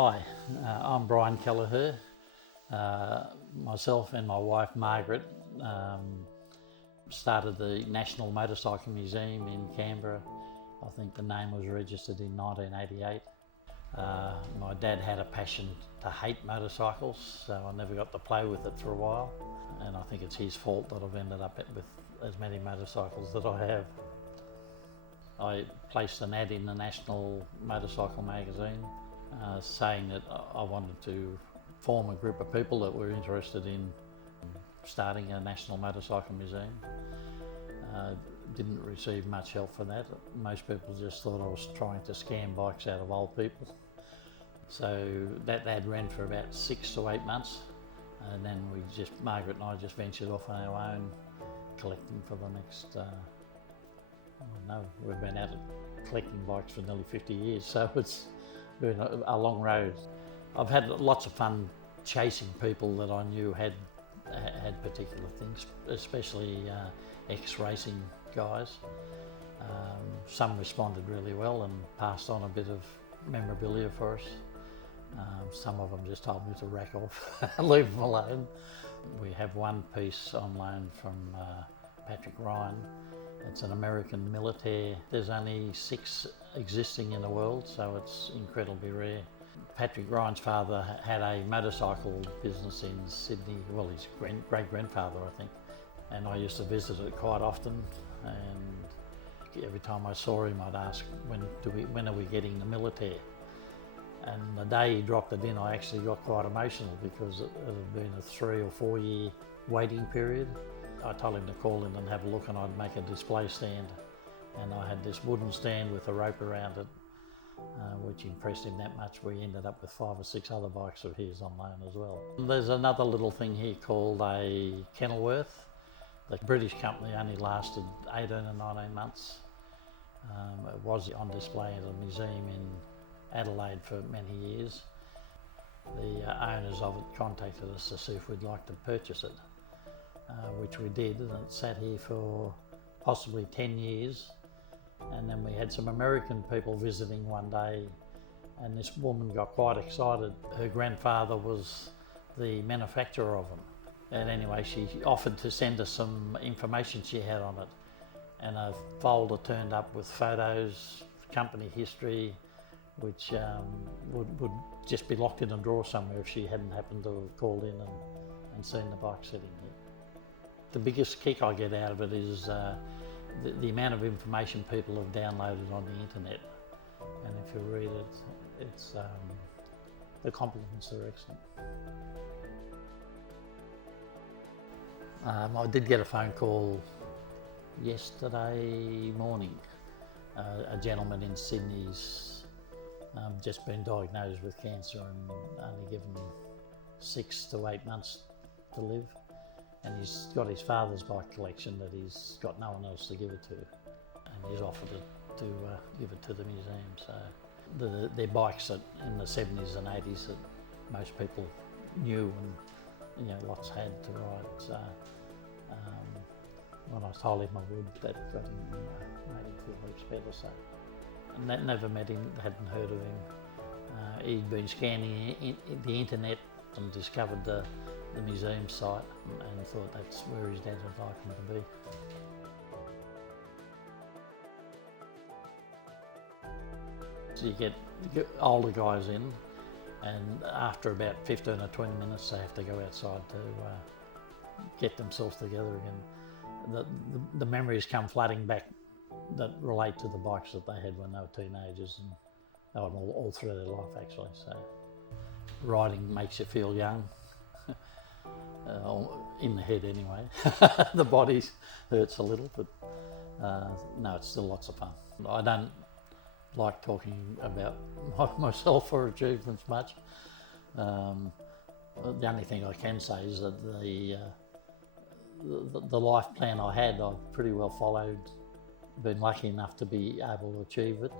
Hi, I'm Brian Kelleher. Myself and my wife Margaret started the National Motorcycle Museum in Canberra. I think the name was registered in 1988. My dad had a passion to hate motorcycles, so I never got to play with it for a while. And I think it's his fault that I've ended up with as many motorcycles that I have. I placed an ad in the National Motorcycle magazine saying that I wanted to form a group of people that were interested in starting a National Motorcycle Museum. Didn't receive much help for that. Most people just thought I was trying to scam bikes out of old people. So that ad ran for about 6 to 8 months, and then Margaret and I just ventured off on our own, collecting for the next, we've been out collecting bikes for nearly 50 years, so it's been a long road. I've had lots of fun chasing people that I knew had particular things, especially ex-racing guys. Some responded really well and passed on a bit of memorabilia for us. Some of them just told me to rack off, leave them alone. We have one piece on loan from Patrick Ryan. It's an American militaire. There's only 6 existing in the world, so it's incredibly rare. Patrick Ryan's father had a motorcycle business in Sydney, well, his great-grandfather, I think, and I used to visit it quite often, and every time I saw him I'd ask, when are we getting the militaire? And the day he dropped it in, I actually got quite emotional because it had been a 3 or 4 year waiting period. I told him to call in and have a look, and I'd make a display stand, and I had this wooden stand with a rope around it, which impressed him that much. We ended up with 5 or 6 other bikes of his on loan as well. There's another little thing here called a Kenilworth. The British company only lasted 18 or 19 months. It was on display at a museum in Adelaide for many years. The owners of it contacted us to see if we'd like to purchase it, which we did, and it sat here for possibly 10 years. And then we had some American people visiting one day, and this woman got quite excited. Her grandfather was the manufacturer of them. And anyway, she offered to send us some information she had on it. And a folder turned up with photos, company history, which would just be locked in a drawer somewhere if she hadn't happened to have called in and seen the bike sitting here. The biggest kick I get out of it is the amount of information people have downloaded on the internet. And if you read it, it's the compliments are excellent. I did get a phone call yesterday morning. A gentleman in Sydney's just been diagnosed with cancer and only given 6 to 8 months to live. And he's got his father's bike collection that he's got no one else to give it to. And he's offered to give it to the museum. So they're bikes that in the 70s and 80s that most people knew and lots had to ride. So when I told him I would, that got him made him feel heaps better. So, and that never met him, hadn't heard of him. He'd been scanning the internet and discovered the museum site and thought that's where his dad would like him to be. So you get older guys in, and after about 15 or 20 minutes they have to go outside to get themselves together again. The memories come flooding back that relate to the bikes that they had when they were teenagers and all through their life actually. So riding makes you feel young. In the head anyway. The body hurts a little, but no, it's still lots of fun. I don't like talking about myself or achievements much. The only thing I can say is that the life plan I had, I've pretty well followed. Been lucky enough to be able to achieve it.